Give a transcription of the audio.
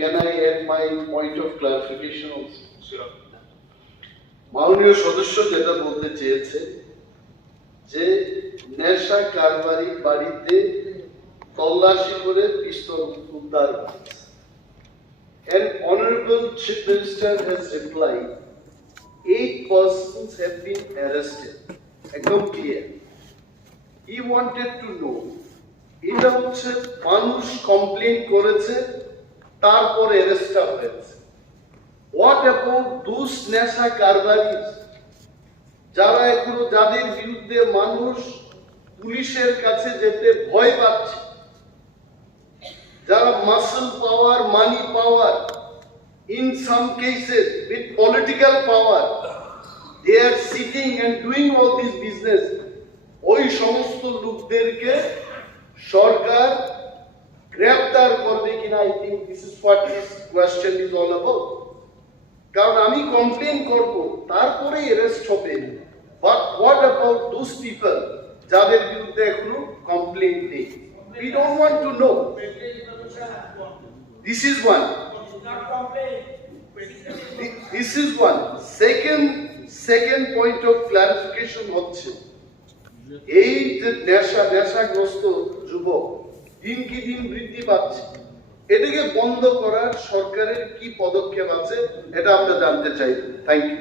can I add my point of clarification also? Sure. মাননীয় সদস্য যেটা বলতে চেয়েছে যে নেশা কারবারি বাড়িতে তল্লাশি করে পিস্তল উদ্ধার করেছে। And Honorable Chief Minister has replied, 8 persons have been arrested. একদম clear. He wanted to know, এটা হচ্ছে মানুষ কমপ্লেন করেছে তারপরে অ্যারেস্টটা হয়েছে। What about those নেশা কারবারি যারা এখনো যাদের বিরুদ্ধে মানুষ পুলিশের কাছে যেতে ভয় পাচ্ছে, যারা muscle power, money power, in some cases with political power, they are sitting and doing all this business. ওই সমস্ত লোকদেরকে সরকার গ্রেফতার করবে কিনা, I think this is what this question is all about. কারণ আমি কমপ্লেন করব তারপরে অ্যারেস্ট হবে, but what about those people যাদের বিরুদ্ধে এখনো কমপ্লেন নেই? We don't want to know. This is one. This is one. Second point of clarification হচ্ছে এই যে নেশাগ্রস্ত যুবক দিন কি দিন বৃদ্ধি পাচ্ছে, এটাকে বন্ধ করার সরকারের কি পদক্ষেপ আছে এটা আমরা জানতে চাই। Thank you.